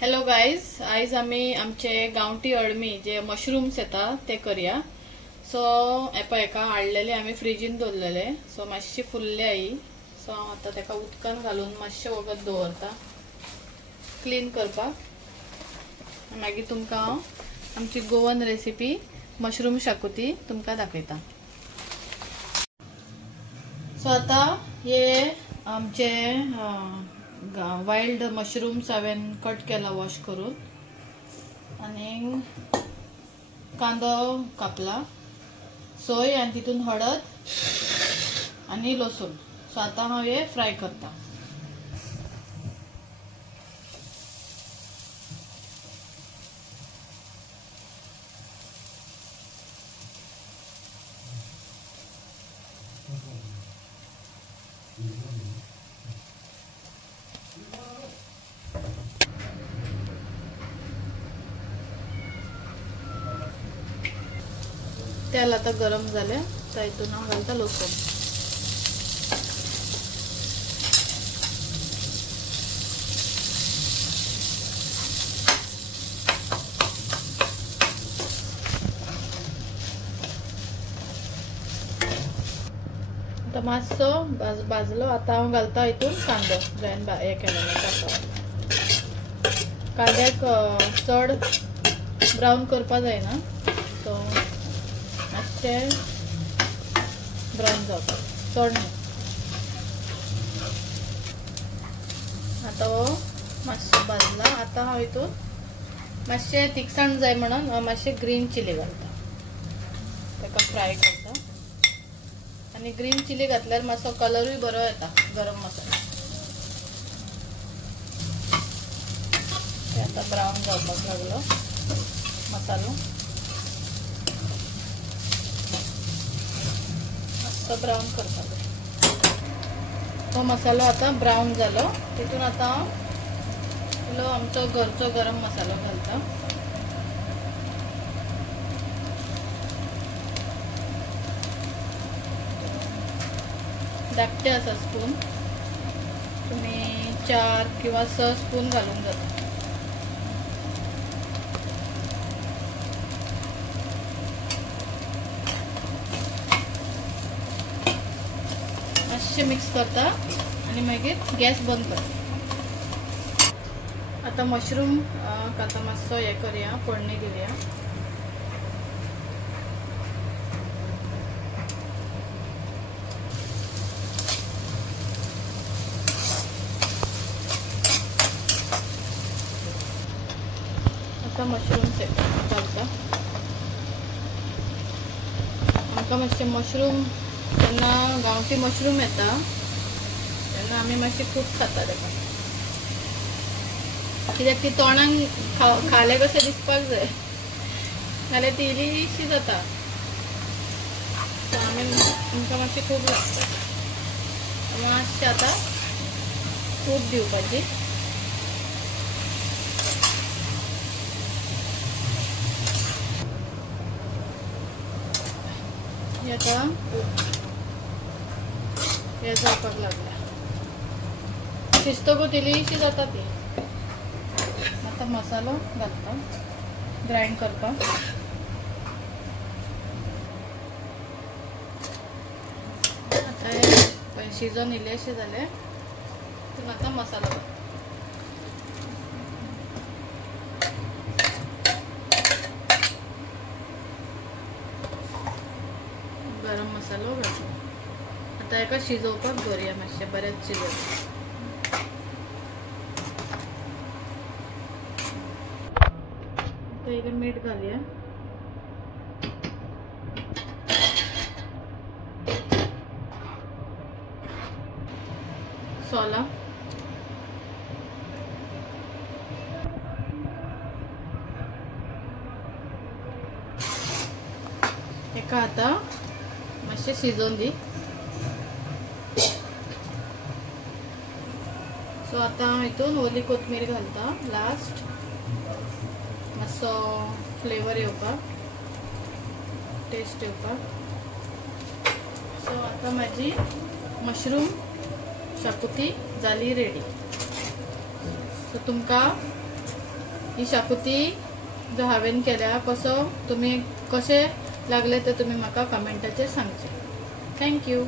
Hello guys, आयज आम्ही आमचे गावठी अळमी जे मशरूम्स येतात ते करूया. सो एका हाडलेले आम्ही फ्रिजीन दवरलेले. सो मातशी फुल्ले आई. सो हांव आतां तेका उदकान घालून मातशे वगत दवरता क्लीन करपाक. मागीर तुमकां हांव आमची गोवन रेसिपी मशरूम शाकुती तुमकां दाखयता. सो आता हे आमचे वाइल्ड मशरूम्स हांवें कट केला वॉश करून आनी कांदो कापला, सोय आनी तितून हळद आनी लसूण. सो आता हांव हे फ्राय करता. तेल आता गरम झाले, तातून हांव घालता लसूण. आता मातसो भाजलो. आता हांव घालता हितून कांदो जायन हे केलेलो कापा. कांद्याक चड ब्रावन करपा जायना, सो मातशे ब्रावन जावपा चड न्हू. आता हो मातसो भाजला. आता हांव हितून मातशे तिखसाण जाय म्हणून मातशे ग्रीन चिली घालता, ताका फ्राय करता. आणि ग्रीन चिली घातल्यार मातसो कलरूय बरो येता गरम मसाला. आता ब्रावन जावपाक लागलो मसालो. मातसो ब्रावन करपाक. तो मसालो आता ब्रावन जालो. तितून आता हांव आमचो घरचो गरम मसालो घालता. धाकटे आसा स्पून, तुम्ही 4 किंवा 6 स्पून घालून जाता. मातशे मिक्स करता आणि मागीर गॅस बंद करता. आता मशरूम आता मातसो हे करूया, फोडणी दिवया. आता मशरूम घालता. आमकां मातशे मशरूम जेन्ना गांवठी मशरूम येता तेन्ना आमी मातशे खूब खाता तेका, कित्याक ती तोंडाक खाले कशें दिसपाक जाय, नाल्यार ती इल्लीशी जाता. सो आमकां मातशी खूब लागता. मातशें आतां खूब दिवपाची. आता हे जावपाक लागला. शिजतकूच इल्लीशी जाता ती. आता मसालो घालता ग्राइंड करपाक. आता हे शिजोन इल्लेशे जाले. आता मसालो घालता. गरम मसालो घालता. आता एका शिजोवपाक दवरया मातशे बरेच शिजोवपाक. आता इल्लें मीठ घालया. सोला, एका आता मातशे शिजोवन दी. सो आता हितून ओली कोथमीर घालता लास्ट, मातसो फ्लेवर येवपाक, टेस्ट येवपाक. सो आता माझी मशरूम शाकुती जाली रेडी. सो तुमकां ही शाकुती जो हांवें केल्या कसो तुम्ही कशे लागले ते तुम्ही म्हाका कमेंटाचेर सांगचे. थँक्यू.